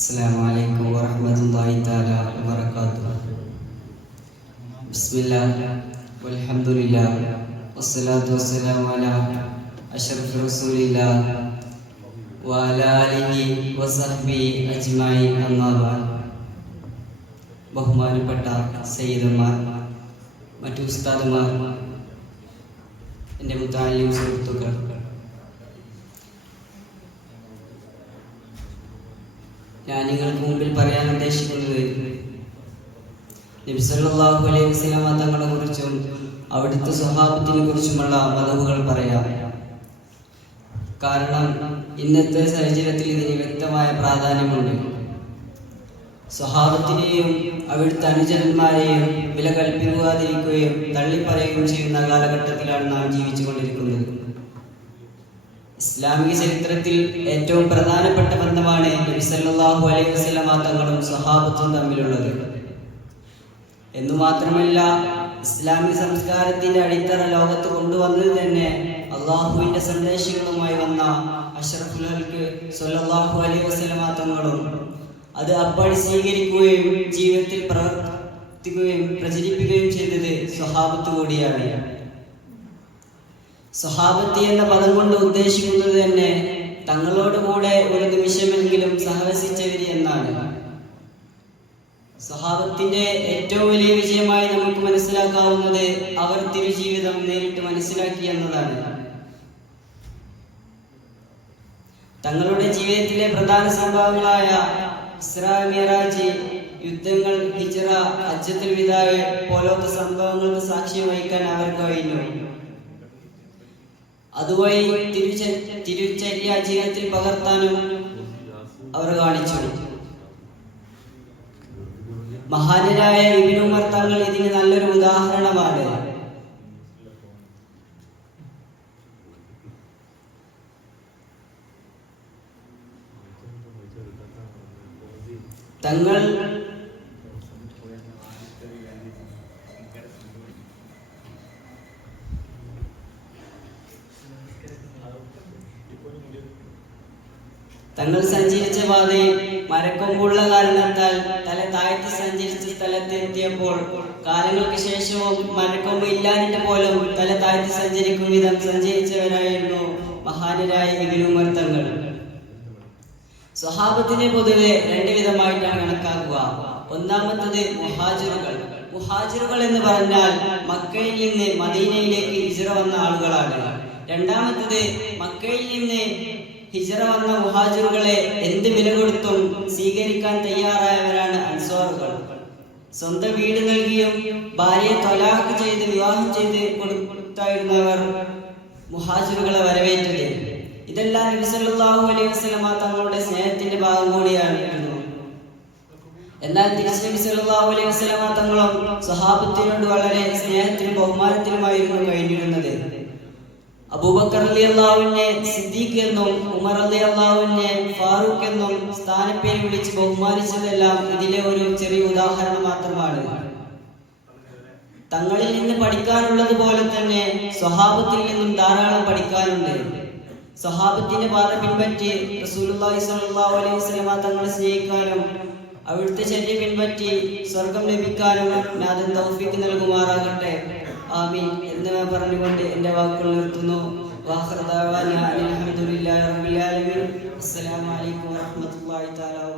Assalamualaikum warahmatullahi taala wabarakatuh. Bismillah walhamdulillah wassalatu wassalamu ala asyrafir rasulillah wa ala alihi wa sahbihi ajma'in amma ba'd. ബഹുമാനപ്പെട്ട സയ്യിദന്മാർ, മറ്റു ഉസ്താദുമാർ, എൻ്റെ മുത്തഅല്ലിം സുഹൃത്തുക്കൾ, ഞാൻ നിങ്ങൾക്ക് മുമ്പിൽ പറയാൻ ഉദ്ദേശിക്കുന്നത് നബി സല്ലല്ലാഹു അലൈഹി വസല്ലം തങ്ങളെ കുറിച്ചും അവിടുത്തെ സ്വഹാബത്തിനെ കുറിച്ചുമുള്ള മതവുകൾ പറയാം. കാരണം ഇന്നത്തെ സാഹചര്യത്തിൽ ഇതിന് വ്യക്തമായ പ്രാധാന്യമുണ്ട്. സ്വഹാബത്തിനെയും അവിടുത്തെ അനുചരന്മാരെയും വില കൽപ്പിക്കാതിരിക്കുകയും തള്ളിപ്പറയുകയും ചെയ്യുന്ന കാലഘട്ടത്തിലാണ് നാം ജീവിച്ചുകൊണ്ടിരിക്കുന്നത്. ഇസ്ലാമിക ചരിത്രത്തിൽ ഏറ്റവും പ്രധാനപ്പെട്ട ബന്ധമാണ് നബി സല്ലല്ലാഹു അലൈഹി വസല്ലം തങ്ങളും സ്വഹാബത്തും തമ്മിലുള്ളത്. എന്നു മാത്രമല്ല, ഇസ്ലാമിക സംസ്കാരത്തിന്റെ അടിത്തറ ലോകത്ത് കൊണ്ടുവന്നത് തന്നെ അള്ളാഹുവിന്റെ സന്ദേശങ്ങളുമായി വന്ന അഷ്റഫുൽ ഖൽഖ് സല്ലല്ലാഹു അലൈഹി വസല്ലം തങ്ങളും അത് അപ്പടി സ്വീകരിക്കുകയും ജീവിതത്തിൽ പ്രവർത്തിക്കുകയും പ്രചരിപ്പിക്കുകയും ചെയ്തത് സ്വഹാബത്ത് കൂടിയാണ്. സ്വഹാബത്തി എന്ന പദം കൊണ്ട് ഉദ്ദേശിക്കുന്നത് തന്നെ തങ്ങളോട് കൂടെ ഒരു നിമിഷമെങ്കിലും സഹവസിച്ചവര് എന്നാണ്. സ്വഹാബത്തിന്റെ ഏറ്റവും വലിയ വിജയമായി നമുക്ക് മനസ്സിലാക്കാവുന്നത് അവർ തിരുജീവിതം നേരിട്ട് മനസ്സിലാക്കി എന്നതാണ്. തങ്ങളുടെ ജീവിതത്തിലെ പ്രധാന സംഭവങ്ങളായ ഇസ്രാ മിഅ്റാജ്, യുദ്ധങ്ങൾ, ഹിജ്റ, ഹജ്ജത്തുൽ വിദാ പോലത്തെ സംഭവങ്ങൾക്ക് സാക്ഷ്യം വഹിക്കാൻ അവർക്ക് കഴിഞ്ഞു. അതുവഴി തിരുചര്യ ജീവിതത്തിൽ പകർത്താനും അവർ കാണിച്ചു. മഹാനരായ ഇബ്നു ഉമർ തങ്ങൾ ഇതിന് നല്ലൊരു ഉദാഹരണമാണ്. തങ്ങൾ സഞ്ചരിച്ച പാതയിൽ മരക്കൊമ്പുള്ള കാരണത്താൽ തല താഴ്ത്തി സഞ്ചരിച്ച സ്ഥലത്ത് എത്തിയപ്പോൾ കാലങ്ങൾക്ക് ശേഷവും മരക്കൊമ്പ് ഇല്ലാഞ്ഞിട്ട് പോലും തല താഴ്ത്തി സഞ്ചരിക്കും വിധം സഞ്ചരിച്ചവരായിരുന്നു മഹാനരായ ഇബ്നു ഉമർ തങ്ങൾ. സ്വഹാബത്തിനെ പൊതുവെ രണ്ട് വിധമായിട്ടാണ് കണക്കാക്കുക. ഒന്നാമത്തത് മുഹാജിറുകൾ എന്ന് പറഞ്ഞാൽ മക്കയിൽ നിന്ന് മദീനയിലേക്ക് ഹിജ്റ വന്ന ആളുകളാണ്. രണ്ടാമത്തത് മക്കയിൽ നിന്ന് ഹിജ്റ വന്ന മുഹാജിറുകളെ എന്ത് വില കൊടുത്തും സ്വീകരിക്കാൻ തയ്യാറായവരാണ് അൻസ്വാറുകൾ. സ്വന്തം വീട് നൽകിയും ഭാര്യയെ ത്വലാഖ് ചെയ്ത് വിവാഹം ചെയ്ത് കൊടുത്തായിരുന്നവർ മുഹാജിറുകളെ വരവേറ്റത്. ഇതെല്ലാം നബി സല്ലല്ലാഹു അലൈഹി വസല്ലം തങ്ങളുടെ സ്നേഹത്തിന്റെ ഭാഗം കൂടിയാണ്. എന്നാൽ തിരിച്ച് നബി സല്ലല്ലാഹു അലൈഹി വസല്ലം തങ്ങളും സ്വഹാബത്തിനോട് വളരെ സ്നേഹത്തിനും ബഹുമാനത്തിനുമായിരുന്നു കഴിഞ്ഞിരുന്നത്. അബൂബക്കർ റളിയല്ലാഹു അൻഹു സിദ്ദീഖ് എന്നും ഉമർ റളിയല്ലാഹു അൻഹു ഫാറൂഖ് എന്നും സ്ഥാനപ്പേര് വിളിച്ച് ബഹുമാനിച്ചതെല്ലാം ഇതിലെ ഒരു ചെറിയ ഉദാഹരണം മാത്രമാണ്. തങ്ങളിൽ നിന്ന് പഠിക്കാനുള്ളത് പോലെ തന്നെ സ്വഹാബത്തിൽ നിന്നും ധാരാളം പഠിക്കാനുണ്ട്. സ്വഹാബത്തിന്റെ പാത പിൻപറ്റി റസൂലുള്ളാഹി സ്വല്ലല്ലാഹു അലൈഹി വസല്ലം തങ്ങളെ സ്നേഹിക്കാനും അവിടുത്തെ ചര്യ പിൻപറ്റി സ്വർഗം ലഭിക്കാനും നാഥൻ തൗഫീഖ് നൽകുമാറാകട്ടെ. ആമീൻ എന്ന് പറഞ്ഞുകൊണ്ട് എൻ്റെ വാക്കുകൾ നിർത്തുന്നു. വാഖിറു ദഅവാനാ അൽഹംദുലില്ലാഹി റബ്ബിൽ ആലമീൻ. അസ്സലാമു അലൈക്കും വറഹ്മത്തുള്ളാഹി തആല.